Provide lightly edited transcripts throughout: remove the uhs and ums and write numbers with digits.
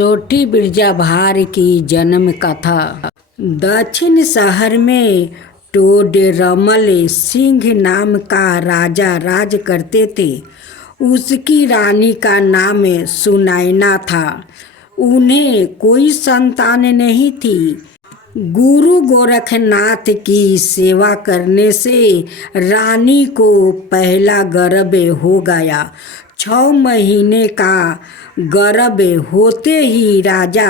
छोटी बिरजा भार की जन्म कथा। दक्षिण शहर में टोडरमल सिंह नाम का राजा राज करते थे। उसकी रानी का नाम सुनैना था। उन्हें कोई संतान नहीं थी। गुरु गोरखनाथ की सेवा करने से रानी को पहला गर्भ हो गया। 6 महीने का गर्भ होते ही राजा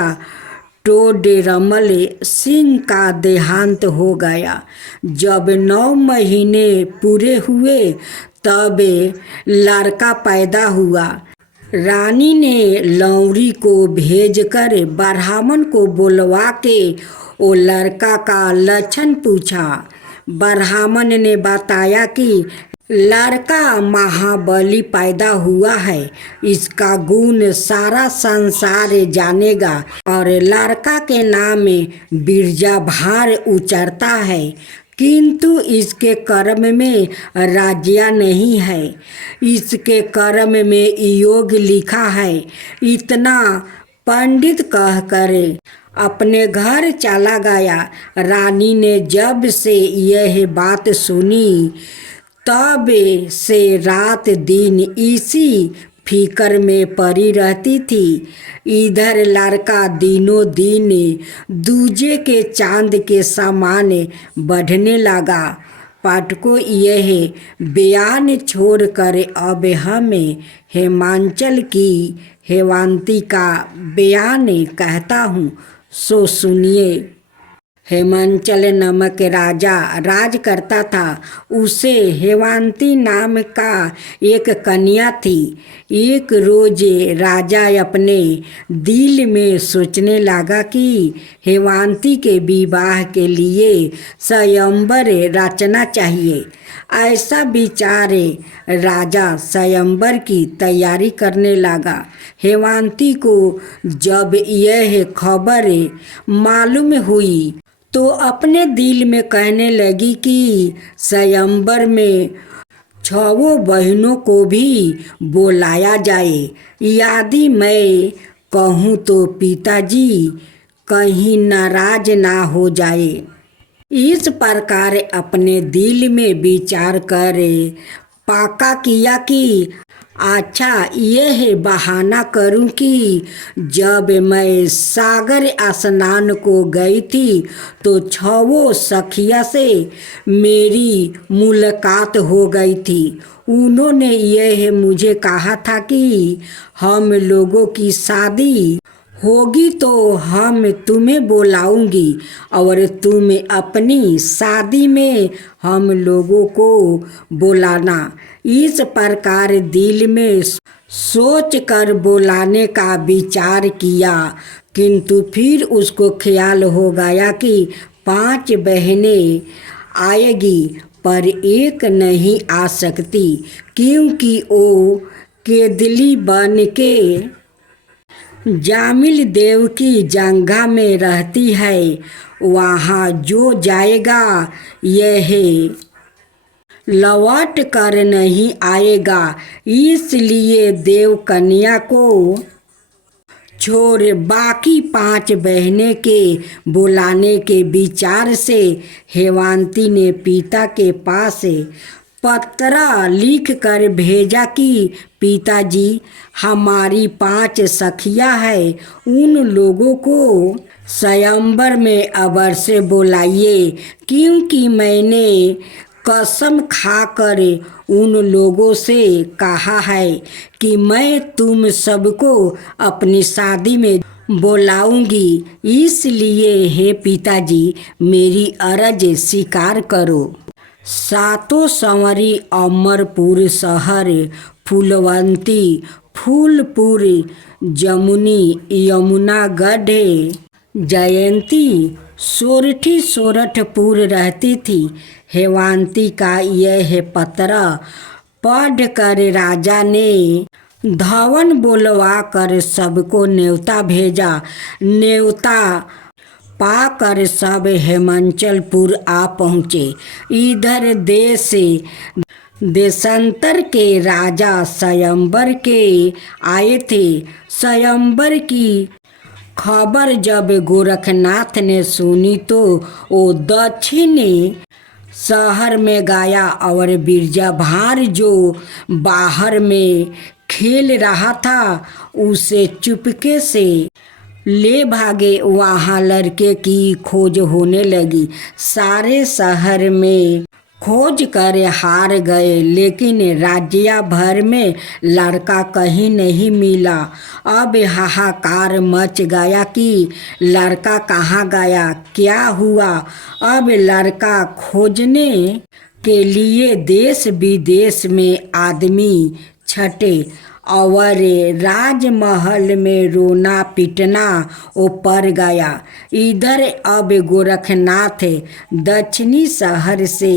टोडरमल सिंह का देहांत हो गया। जब 9 महीने पूरे हुए तब लड़का पैदा हुआ। रानी ने लौरी को भेजकर ब्राह्मण को बुलवा के वो लड़का का लक्षण पूछा। ब्राह्मण ने बताया कि लड़का महाबली पैदा हुआ है, इसका गुण सारा संसार जानेगा और लड़का के नाम बिरजा भार उचरता है, किंतु इसके कर्म में राज्य नहीं है। इसके कर्म में योग लिखा है। इतना पंडित कहकर अपने घर चला गया। रानी ने जब से यह बात सुनी तब से रात दिन इसी फिक्र में पड़ी रहती थी। इधर लड़का दिनों दिन दूजे के चांद के समान बढ़ने लगा। पाठकों, यह बयान छोड़कर अब हम हेमांचल की हेमांती का बयान कहता हूँ, सो सुनिए। हेमांचल नामक राजा राज करता था। उसे हेमांती नाम का एक कन्या थी। एक रोज राजा अपने दिल में सोचने लगा कि हेमांती के विवाह के लिए स्वयंवर रचना चाहिए। ऐसा विचार राजा स्वयंवर की तैयारी करने लगा। हेमांती को जब यह खबर मालूम हुई तो अपने दिल में कहने लगी कि स्वयंवर में 6 बहनों को भी बुलाया जाए। यदि मैं कहूँ तो पिताजी कहीं नाराज ना हो जाए। इस प्रकार अपने दिल में विचार कर पक्का किया कि अच्छा, यह बहाना करूं कि जब मैं सागर स्नान को गई थी तो 6 सखिया से मेरी मुलाकात हो गई थी। उन्होंने यह मुझे कहा था कि हम लोगों की शादी होगी तो हम तुम्हें बुलाऊंगी और तुम अपनी शादी में हम लोगों को बुलाना। इस प्रकार दिल में सोच कर बुलाने का विचार किया, किंतु फिर उसको ख्याल हो गया कि 5 बहनें आएगी पर एक नहीं आ सकती, क्योंकि वो केदली बन के जामिल देव की जंगा में रहती है। वहाँ जो जाएगा यह लौट कर नहीं आएगा। इसलिए देव कन्या को छोड़ बाकी 5 बहनें के बुलाने के विचार से हेमांती ने पिता के पास पत्र लिख कर भेजा कि पिताजी, हमारी 5 सखियां हैं, उन लोगों को स्वयंवर में अवश्य बुलाइए, क्योंकि मैंने कसम खाकर उन लोगों से कहा है कि मैं तुम सबको अपनी शादी में बुलाऊंगी। इसलिए हे पिताजी, मेरी अर्ज स्वीकार करो। 7 संवरी अमरपुर शहर, फूलवंती, फूलपुर, जमुनी, यमुनागढ़, जयंती, सोरठपुर रहती थी। हेमांती का यह पत्र पढ़कर राजा ने धवन बुलवा कर सबको न्योता भेजा। न्योता पाकर सब हेमांचलपुर आ पहुँचे। इधर देशांतर के राजा स्वयंवर के आए थे। स्वयंवर की खबर जब गोरखनाथ ने सुनी तो वो दक्षिणी शहर में गया और बिरजा भार जो बाहर में खेल रहा था उसे चुपके से ले भागे। वहाँ लड़के की खोज होने लगी। सारे शहर में खोज कर हार गए, लेकिन राज्य भर में लड़का कहीं नहीं मिला। अब हाहाकार मच गया कि लड़का कहाँ गया, क्या हुआ। अब लड़का खोजने के लिए देश विदेश में आदमी छटे और राजमहल में रोना पीटना ओ पड़ गया। इधर अब गोरखनाथ दक्षिणी शहर से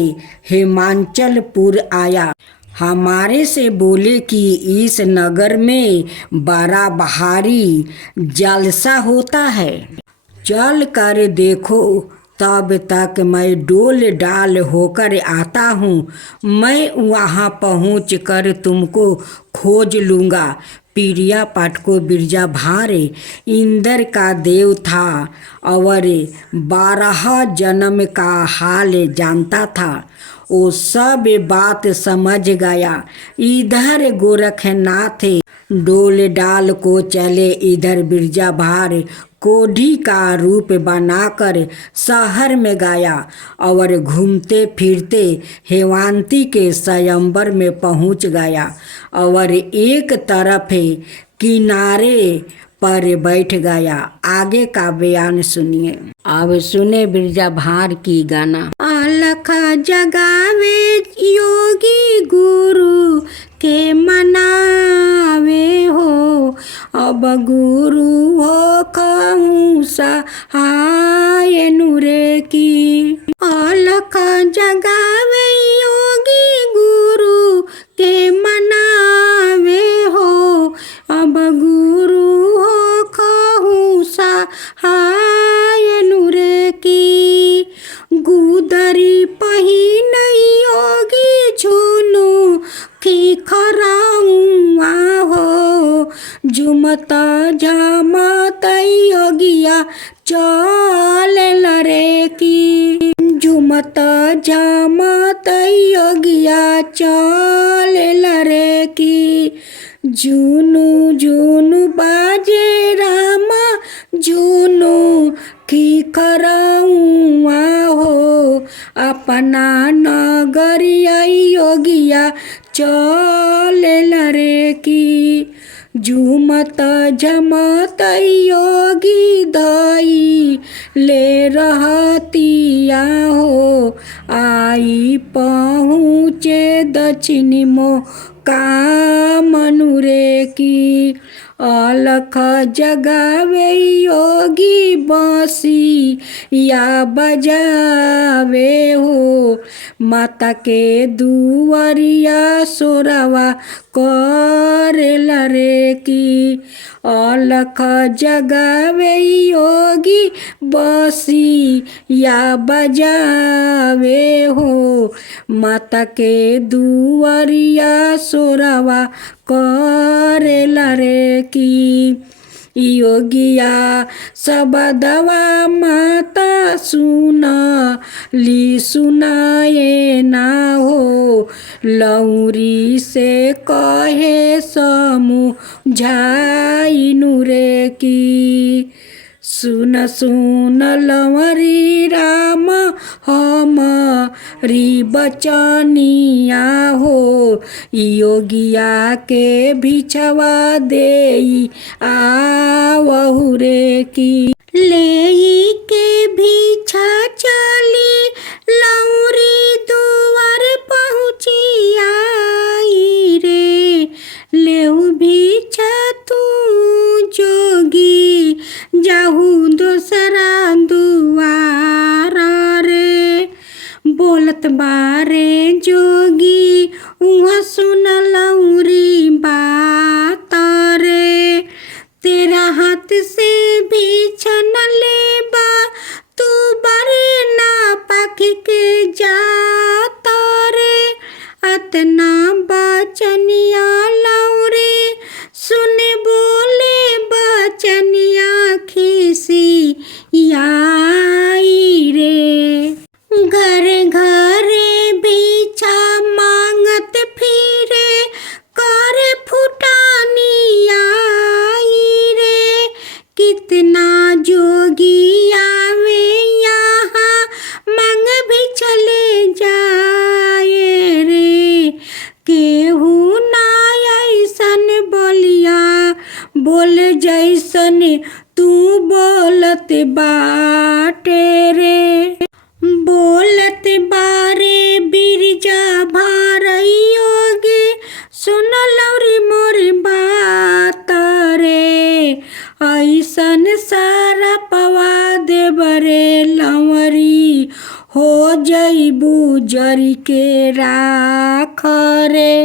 हिमाचलपुर आया। हमारे से बोले कि इस नगर में बड़ा भारी जलसा होता है, चल कर देखो। तब तक मैं डोल डाल होकर आता हूँ। मैं वहाँ पहुँच कर तुमको खोज लूँगा। प्रिया पाटको बिरजा भार इंद्र का देव था और 12 जन्म का हाल जानता था। वो सब बात समझ गया। इधर गोरखनाथ डोल डाल को चले, इधर बिरजा भार कोढ़ी का रूप बनाकर शहर में गया और घूमते फिरते हेमंती के स्वयंवर में पहुंच गया और एक तरफ किनारे पर बैठ गया। आगे का बयान सुनिए। अब सुने बिरजा भार की गाना। अलख जगावे योगी गुरु के मनावे हो, अब गुरु हो कहूँ सहाय नूरे की। अलख जगावे योगी गुरु के मनावे हो, अब गुरु हो कहूँ सहाय नूरे की। गुदरी पहिन योगी झुनु की खराउआ हो, झुमत झमत योगिया चल लरे की। झुमत झमत योगिया चल लरे की। झुनु झुनु बाजे रामा झुनु की खराउआ हो, अपना नगरिया योगिया चल लरे की। झूमत झमत योगी दई ले रहतिया हो, आई पहुँचे दक्षिणी मो काम नूरे की। अलख जगावे योगी बांसी या बजावे हो, माता के दुआरिया सोरवा कर लरे की। अलख जगावे योगी बांसी या बजावे हो, माता के दुआरिया सोरवा कर लरे की। योगिया सबदवा माता सुनाए ना हो, लौरी से कहे समझाई नूरे की। सुन सुन लवरी राम हमारी बचनिया हो, योगिया के भिछवा देई आवहु रे की। लेई के भिछा चली लौरी दुआर पहुँची आई रे, लेऊ भिछा तू जोगी जाहू दोसरा दुआर रे। बोलत बारे जोगी उहाँ सुन लौरी बात रे, तेरा हाथ से भी छन लेबा तू बारे ना पाख के बोल जैसन तू बोलत बाटे रे। बोलत बारे बिरजा भार योगी, सुन लौरी मोर बात रे। ऐसन सारा पवा देब रे लवरी, हो जइबू जरी के राख रे।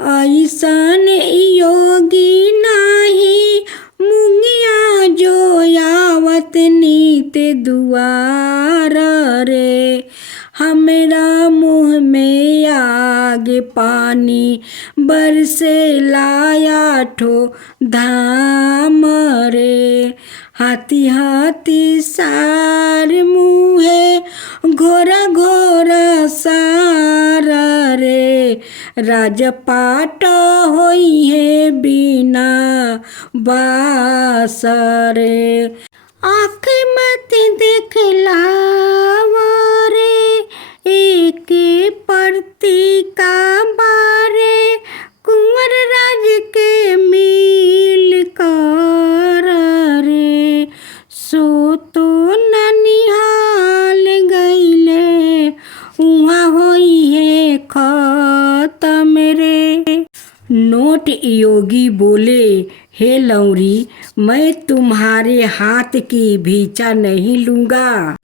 ऐसन योगी नाही मुंगिया जो आवत नीत दुआर रे। हमरा मुँह में आग पानी बरसे लाया ठो धाम रे। हाथी हाथी सार मुहे घोरा घोरा सार रे। राजपाट होई है बिना बास रे। आँख मत देखलावा रे, एक परती का बारे। कुंवर राज के मिल कर रे, सो तो ननिहाल गईले, उहाँ होई है खत्म रे। नोट योगी बोले, हे लौरी, मैं तुम्हारे हाथ की भिक्षा नहीं लूँगा।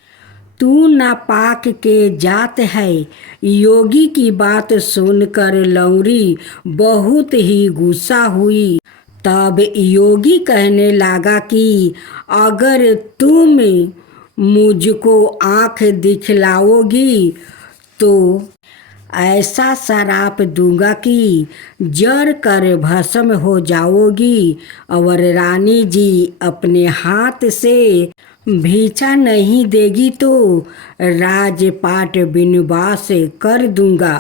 तू नापाक के जात है। योगी की बात सुनकर लौरी बहुत ही गुस्सा हुई। तब योगी कहने लगा कि अगर तुम मुझको आँख दिखलाओगी तो ऐसा शराप दूंगा कि जर कर भस्म हो जाओगी। और रानी जी अपने हाथ से भिक्षा नहीं देगी तो राजपाट बिनवास कर दूंगा।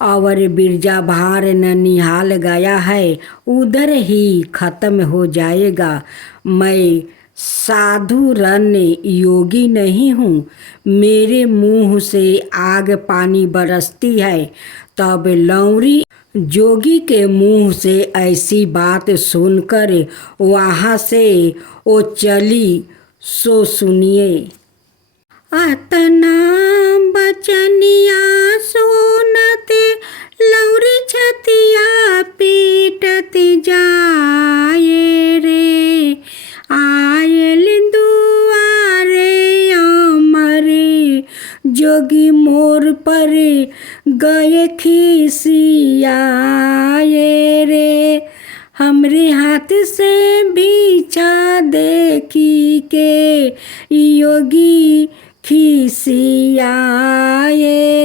और बिरजा भार ननिहाल गया है, उधर ही खत्म हो जाएगा। मैं साधु रन योगी नहीं हूँ, मेरे मुँह से आग पानी बरसती है। तब लौरी जोगी के मुँह से ऐसी बात सुनकर वहाँ से वो चली। सो सुनिए। अतना बचनिया सुनते लौरी छतिया पीटत जाए रे। आयल दुआरे अमरे जोगी मोर पर गए खिसियाए रे। हमरे हाथ से भिक्षा देखी के योगी खिसियाए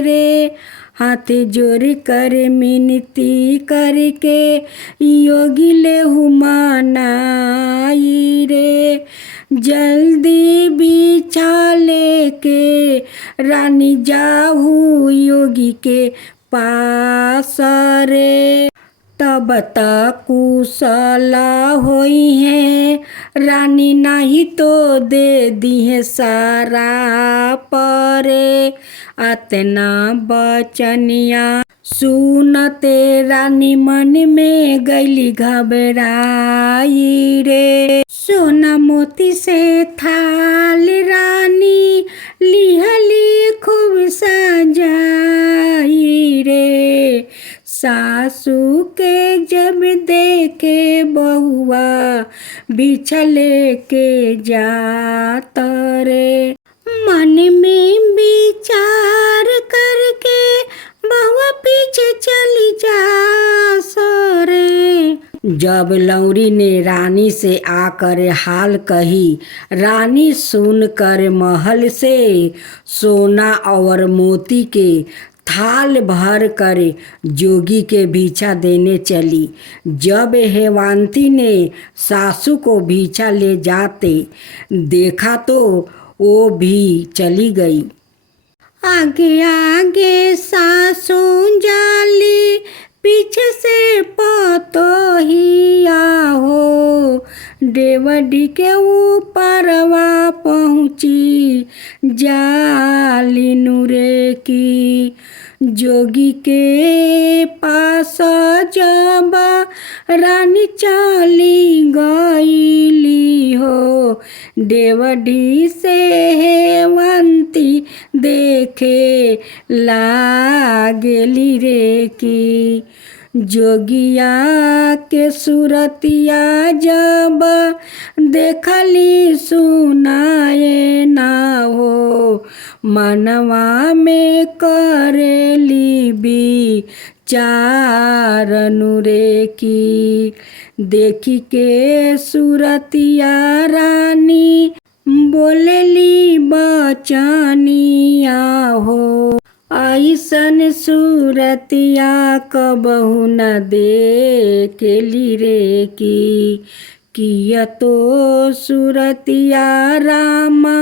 रे। हाथ जोड़ कर मिनती करके योगी ले हुमानाई रे। जल्दी भिक्षा लेके रानी जाहू योगी के पास रे। तब तक कुशला होई है रानी, नहीं तो दे दी है सारा परे। अतना बचनिया सुनते रानी मन में गईली घबराई रे। सोना मोती से थाल रानी लिहली खूब सजाई रे। सासू के जब देखे बहुआ भिक्षा लेके जात रे। मन में विचार करके बहुआ पीछे चली जा सरे। जब लौरी ने रानी से आकर हाल कही, रानी सुनकर महल से सोना और मोती के थाल भर कर जोगी के भिक्षा देने चली। जब हेमंती ने सासू को भिक्षा ले जाते देखा तो वो भी चली गई। आगे आगे सासू जाली, पीछे से पतोहिया हो। डेवडी के ऊपरवा पहुँची जाली नूरे की। जोगी के पास जब रानी चली गईली हो। देवढ़ी से हेवंती देखे लागेली रे की। जोगिया के सूरतिया जब देखली सुनाए ना हो। मनवा में करेली विचारनु रे की। देखी के सूरतिया रानी बोलेली बचनिया हो। ऐसन सूरतिया कबहू न देखेली रे की। किया तो सूरतिया रामा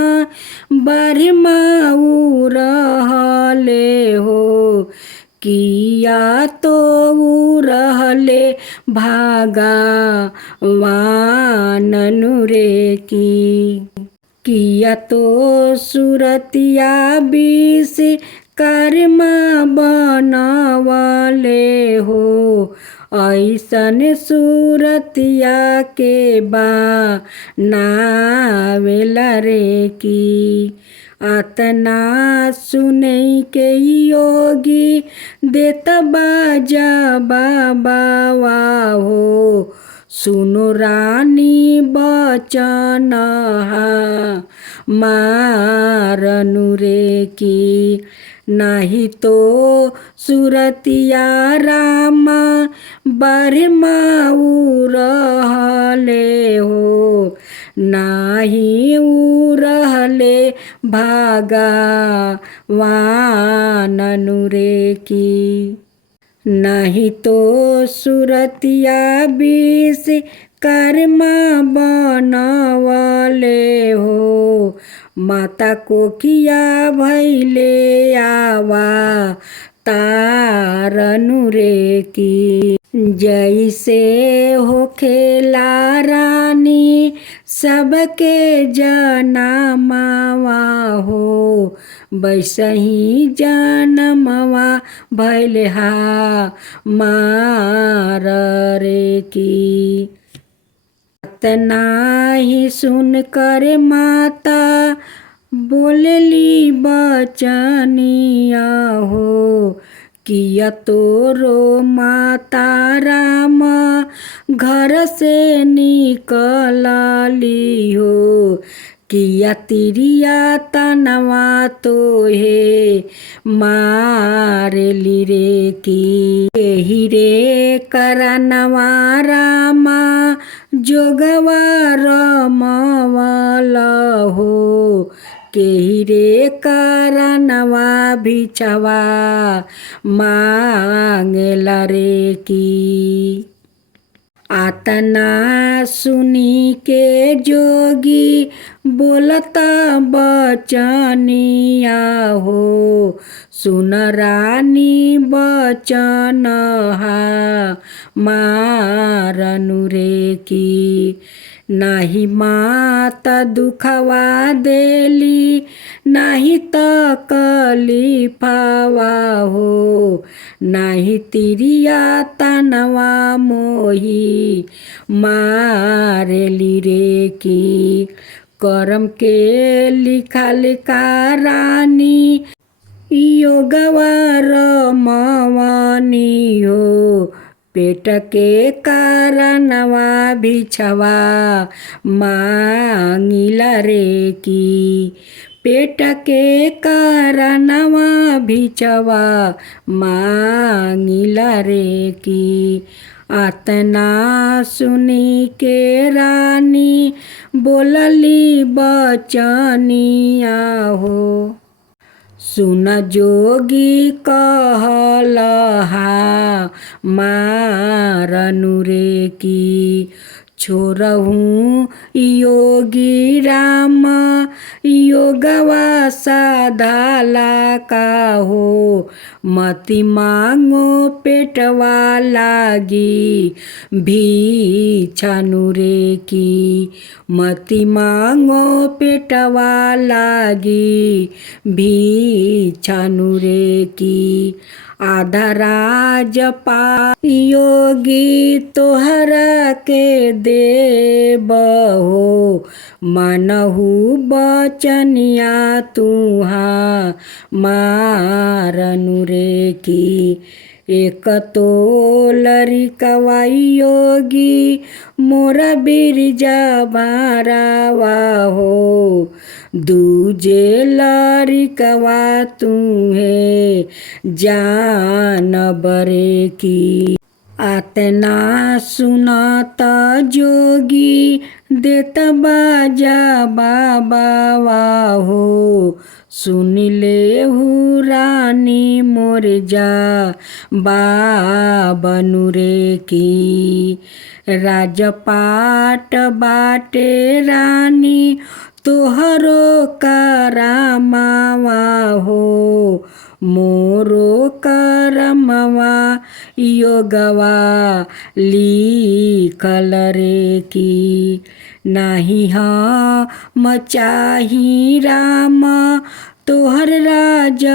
बरमाऊ रहले हो। किया तो रहले भागवाननु रे की। किया तो सूरतिया विष कर्मा बनवले हो। ऐसन सूरतिया के बनावेला रे की। अतना सुनै के योगी देत बाजा बाबा हो। सुनो रानी बचन मारनु रे की। नाही तो सूरतिया रामा बरमाऊ रहले हो। नाही रहले भागवाननु रे की। नहीं तो सूरतिया विष कर्मा बनवले हो। माता कोकिया भैले आवा तारनु रे की। जैसे होखेला रानी सबके जनमवा हो। वैसही जनमवा भैले मार रे की। तना ही सुन कर माता बोलेली बचनिया हो। किया तोरो माता राम घर से निकलली हो। किया तिरिया तनवा तो हे मारली रे की। एही रे करनवा रामा जोगवा रमवल हो। केही रे करनवा भिक्षवा मांगेला रे की। आतना सुनी के जोगी बोलता बचनिया हो। सुन रानी बचन मारनु रे की। नाही माता दुखवा देली नाही तकलीफवा हो। नाही तिरिया तनवा मोही मारेली रे की। करम के लिखल का रानी योगवा रमवनी हो। पेट के कारणवा भिक्षवा मांगिला रे की। पेट के कारणवा भिक्षवा मांगिला रे की। आतना सुनी के रानी बोलली बचनिया हो। सुन जोगी कहलहा मारनु रे की। छोरहूँ योगी राम योगवा साधाला का हो। मति मांगो पेटवा लागी भिक्षानु रे की। मति मांगो पेटवा लागी भिक्षानु रे की। आधा राजपा योगी तोहरा के देबहो मनहु बचनिया तुहा मारनु रे की एक तो लरिकवा योगी मोरा बिरजा बारावा हो दूजे लरिकवा तुम्हें जान बरे की आतना सुनाता जोगी देत बाजा बाबा हो सुन ले रानी मोर जा बाबनु रे की राजपाट बाटे रानी तोहरो करमावा हो मोरो करमवा योगवा लिखल रे की नाही हम चाही राम तोहर राज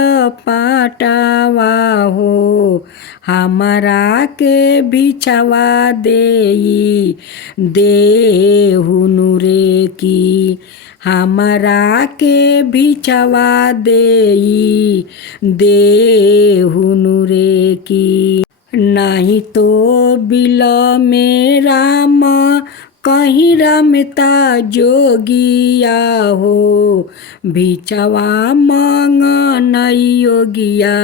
पाटावा हो हमरा के बिछवा देई देहुनु रे की हमरा के बिछवा देई देहुनु रे की नहीं तो बिल में राम कहीं रमता जोगिया हो भिछवा मंगन योगिया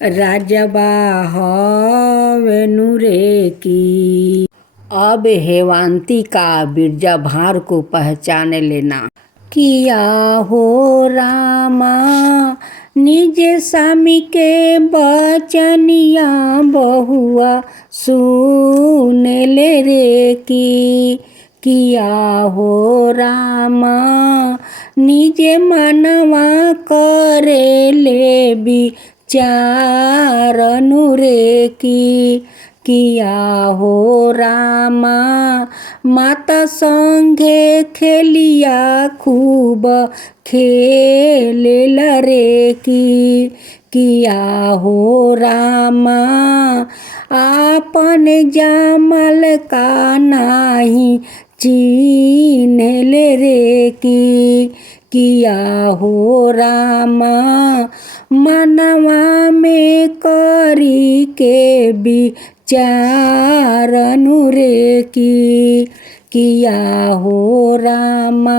राजबा हवेनु रे की। अब हेवांती का बिरजा भार को पहचान लेना किया हो रामा निज स्वामी के बचनिया बहुआ सुन ले रे की किया हो रामा निज मनवा करे ले विचारनु रे की किया हो रामा माता संगे खेलिया खूब खेल रे की किया हो रामा आपन जामल का नाही चिन्हल रे की किया हो रामा मनवा में करी के विचारनु रे की किया हो रामा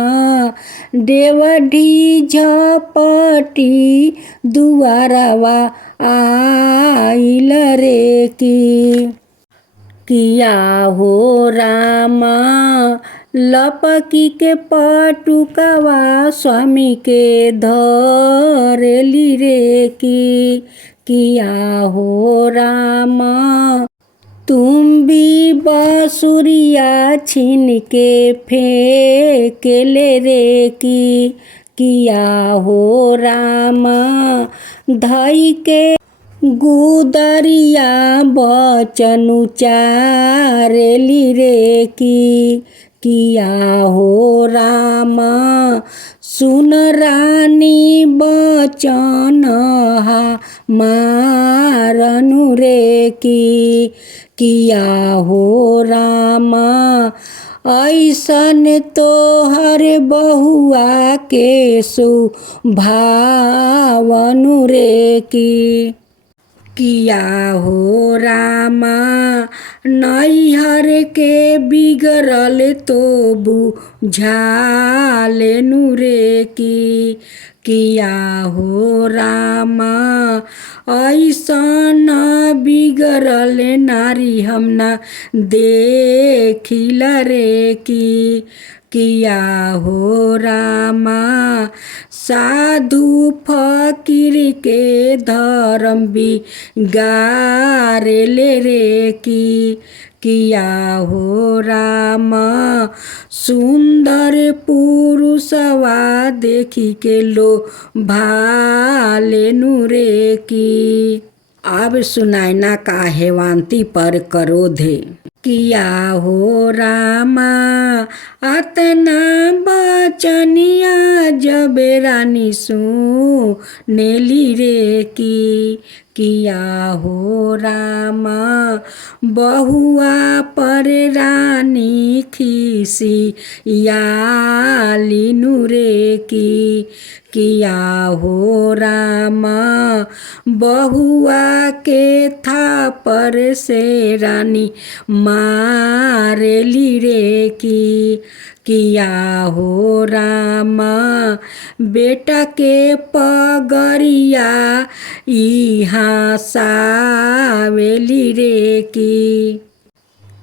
देवढी झपटी दुआरवा आइल रे की किया हो रामा लपकी के पटुकवा स्वामी के धरेली रे की किया हो रामा तुम भी बांसुरिया छीन के फेंकेले रे की किया हो रामा धई के गुदरिया बचन उचारेली रे की किया हो रामा सुन रानी बचन मारनु रे की किया हो रामा ऐसन तोहर बहुआ के सुभावनु रे की किया हो रामा नैहर के बिगड़ल तो बुझालेनु रे की किया हो रामा ऐसन बिगड़ल नारी हम न देखिल रे की किया हो रामा साधु फकीर के धर्म बिगाड़ेले रे की किया हो रामा सुंदर पुरुषवा देखी के लो भालेनु रे की। अब सुनायना का हेवांती पर क्रोध है। किया हो रामा अतना बचनिया जब रानी सुनेली रे की। किया हो रामा बहुआ पर रानी खिसियालिनु रे की। किया हो रामा बहुआ के थापर से रानी मारेली रे की। किया हो रामा बेटा के पगरिया इहाँ सावेली रे की।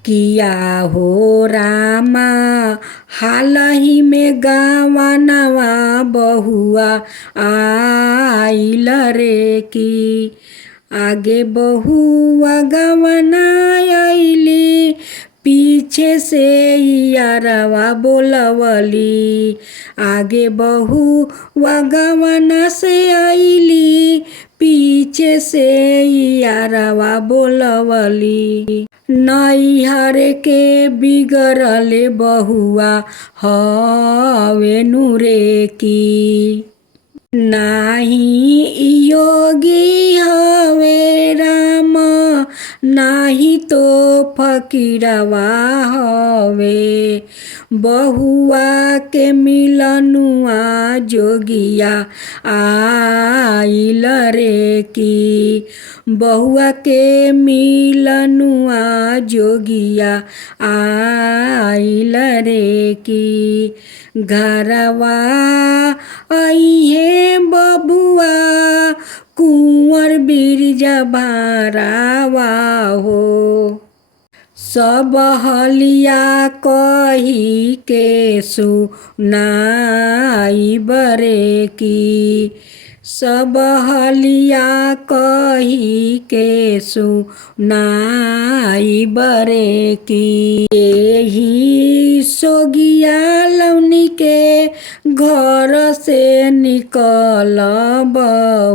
किया हो रामा हालही में गावनवा बहुआ आइल रे की। आगे बहुआ गवना आइली पीछे से यारवा बोलवली। आगे बहुआ गवना से आइली पीछे से यारवा बोलवली। नैहर के बिगड़ले बहुआ हवे नुरे की। नाही योगी हवे राम नाही तो फकीरवा हवे। बहुआ के मिलनुआ जोगिया आइल रे की। बहुआ के मिलनुआ जोगिया आइल रे की। घरवा अइहे बबुआ कुंवर बिरजा भारावा हो। सब हलिया कही के सुनाई बरे की। सब हलिया कही के सुनाई बरे की। एही सोगिया लौनी के घर से निकलब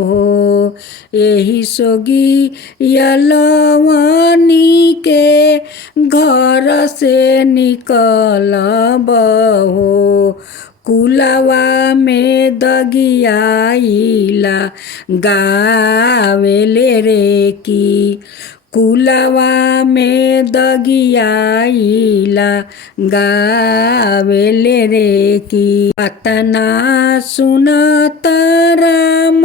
हो। एही सोगिया लवनी के घर से निकलब हो। कुलवा में दगियाइला गावेले रे की। कुलवा में दगियाइला गावेले रे की। अतना सुनत राम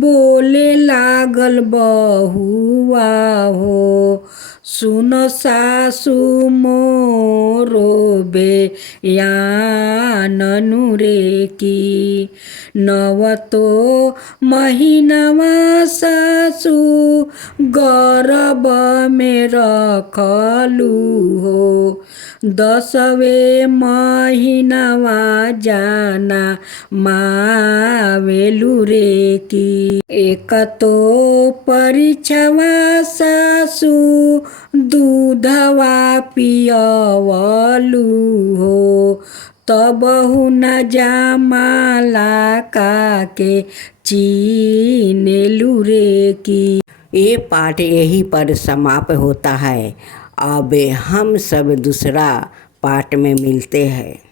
बोले लागल बहुआ हो। सुन सासु मोरो बेयाननु रे की। नव तो महीनवा सासु गर्भ में रखलू हो। 10वें महीनवा जाना मावेलू रे की। एक तो परीक्षवा सासु दूधवा पियवलू हो। तबहु न जमाला काके चीनेलू रे की। ये पाठ यहीं पर समाप्त होता है। अब हम सब दूसरा पाठ में मिलते हैं।